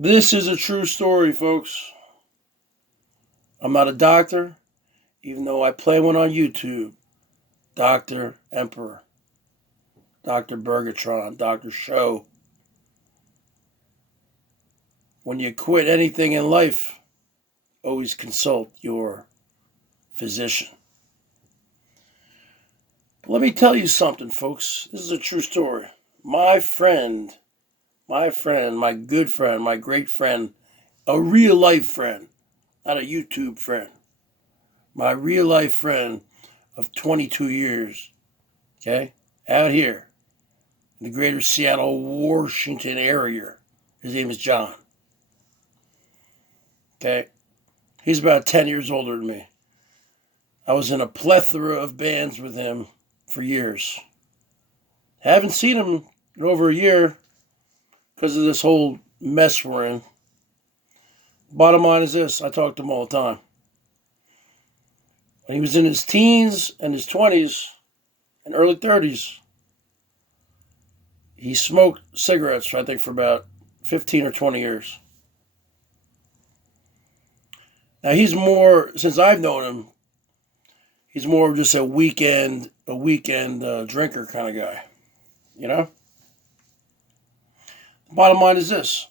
This is a true story, folks. I'm not a doctor, even though I play one on YouTube. Dr. Emperor, Dr. Bergatron, Dr. Show. When you quit anything in life, always consult your physician. But let me tell you something, folks. This is a true story. My friend, my good friend, my great friend, a real life friend, not a YouTube friend. My real life friend of 22 years, okay, out here in the greater Seattle, Washington area. His name is John. Okay, he's about 10 years older than me. I was in a plethora of bands with him for years. Haven't seen him in over a year because of this whole mess we're in. Bottom line is this, I talk to him all the time. When he was in his teens and his 20s and early 30s, he smoked cigarettes, I think, for about 15 or 20 years. Now, he's more, since I've known him, he's more of just a weekend drinker kind of guy, you know? The bottom line is this.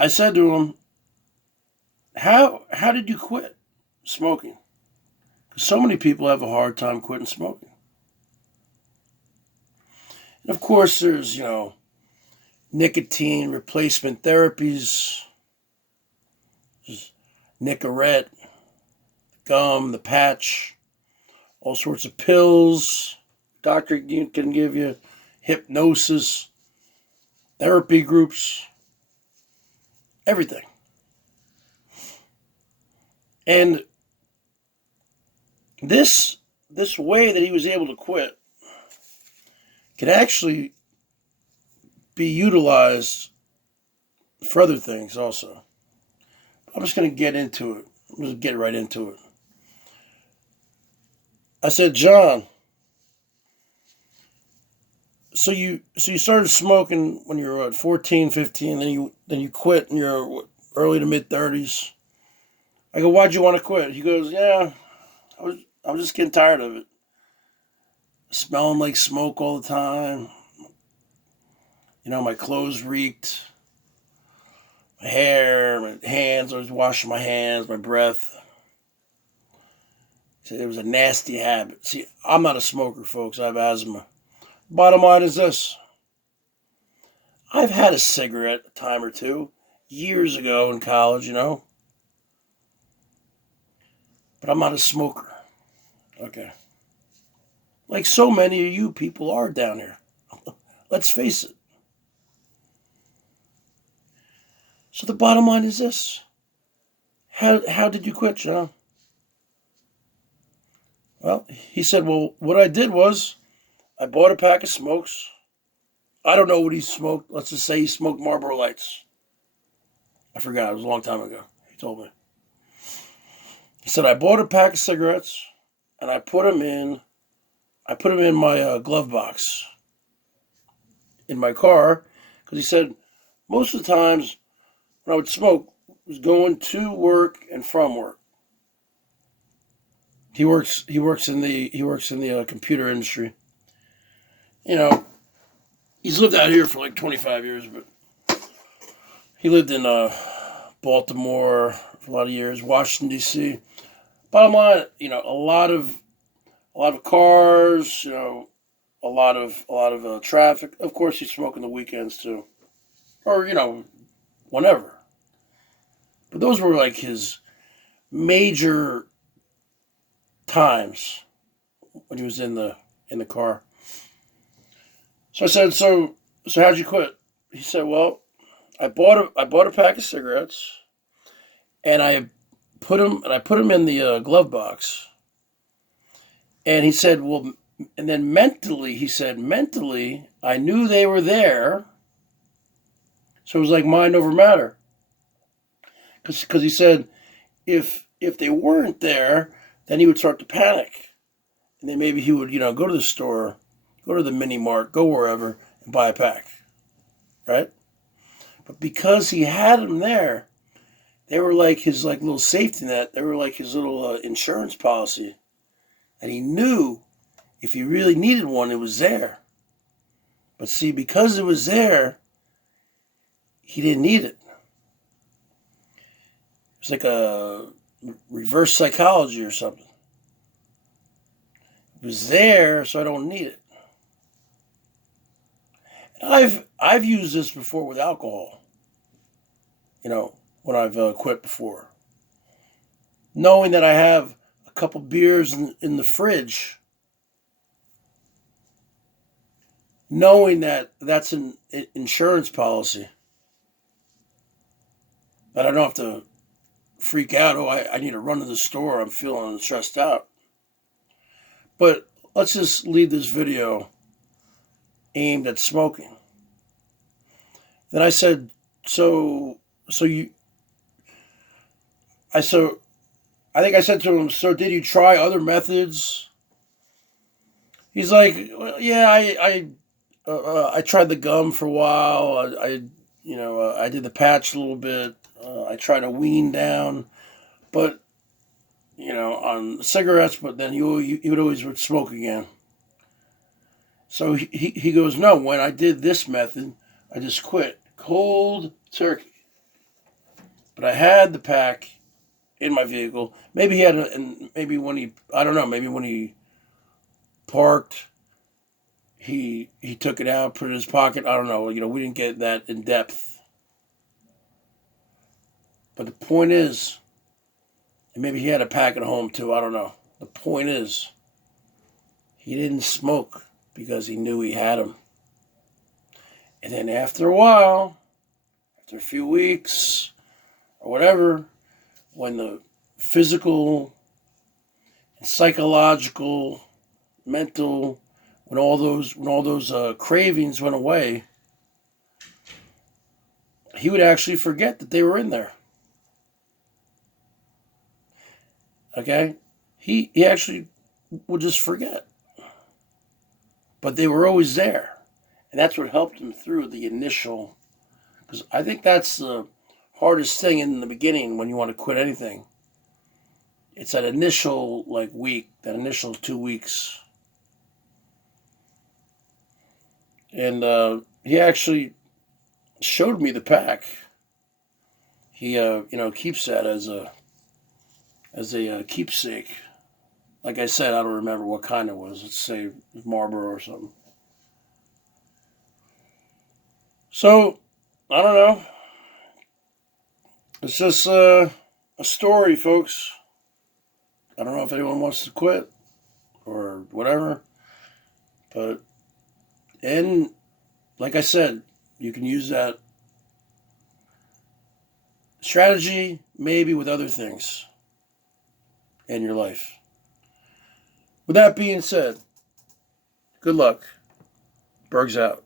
I said to him, how did you quit smoking? Because so many people have a hard time quitting smoking. And of course, there's, nicotine replacement therapies, there's Nicorette, gum, the patch, all sorts of pills. Doctor can give you hypnosis, therapy groups, everything. And this way that he was able to quit can actually be utilized for other things also. I'm just going to get into it. I'm going to get right into it. I said, John, so you started smoking when you were 14, 15, then you quit in your early to mid 30s. I go, why'd you want to quit? He goes, yeah, I was just getting tired of it. Smelling like smoke all the time. My clothes reeked. My hair, my hands, I was washing my hands, my breath. So it was a nasty habit. See, I'm not a smoker, folks. I have asthma. Bottom line is this. I've had a cigarette a time or two, years ago in college, But I'm not a smoker. Okay. Like so many of you people are down here. Let's face it. So the bottom line is this. How did you quit, John? Well, he said, well, what I did was I bought a pack of smokes. I don't know what he smoked. Let's just say he smoked Marlboro Lights. I forgot. It was a long time ago. He told me. He said, I bought a pack of cigarettes and I put them in my glove box in my car because he said most of the times when I would smoke was going to work and from work. He works in the computer industry. He's lived out here for like 25 years, but he lived in Baltimore for a lot of years, Washington D.C. Bottom line, a lot of cars, a lot of traffic. Of course, he's smoking the weekends too, or whenever. But those were like his major times when he was in the car. So I said, so how'd you quit? He said, well, I bought a pack of cigarettes, and I put them in the glove box. And he said, well, and then mentally, I knew they were there. So it was like mind over matter. Because he said, if they weren't there, then he would start to panic. And then maybe he would, go to the store, go to the mini mart, go wherever, and buy a pack. right? But because he had them there, they were like his like little safety net. They were like his little insurance policy. And he knew if he really needed one, it was there. But see, because it was there, he didn't need it. It's like a reverse psychology or something. It was there, so I don't need it. And I've used this before with alcohol. You know, when I've quit before. Knowing that I have a couple beers in the fridge, knowing that that's an insurance policy, that I don't have to freak out, oh, I need to run to the store, I'm feeling stressed out. But let's just leave this video aimed at smoking. Then I said, I think I said to him, so did you try other methods? He's like, well, yeah, I tried the gum for a while. I did the patch a little bit. I tried to wean down, but on cigarettes. But then he would always smoke again. So he goes, no. When I did this method, I just quit cold turkey. But I had the pack in my vehicle. Maybe he had, maybe when he parked, he took it out, put it in his pocket. I don't know. We didn't get that in depth. But the point is, and maybe he had a pack at home too. I don't know. The point is, he didn't smoke because he knew he had them. And then after a while, after a few weeks or whatever, when the physical and psychological, mental, when all those cravings went away, he would actually forget that they were in there. Okay? He actually would just forget. But they were always there. And that's what helped him through the initial, because I think that's the hardest thing in the beginning when you want to quit anything. It's that initial week, that initial 2 weeks. And he actually showed me the pack. He keeps that as a keepsake. Like I said, I don't remember what kind it was. Let's say Marlboro or something. So, I don't know. It's just a story, folks. I don't know if anyone wants to quit or whatever. And like I said, you can use that strategy maybe with other things in your life. With that being said, good luck. Bergs out.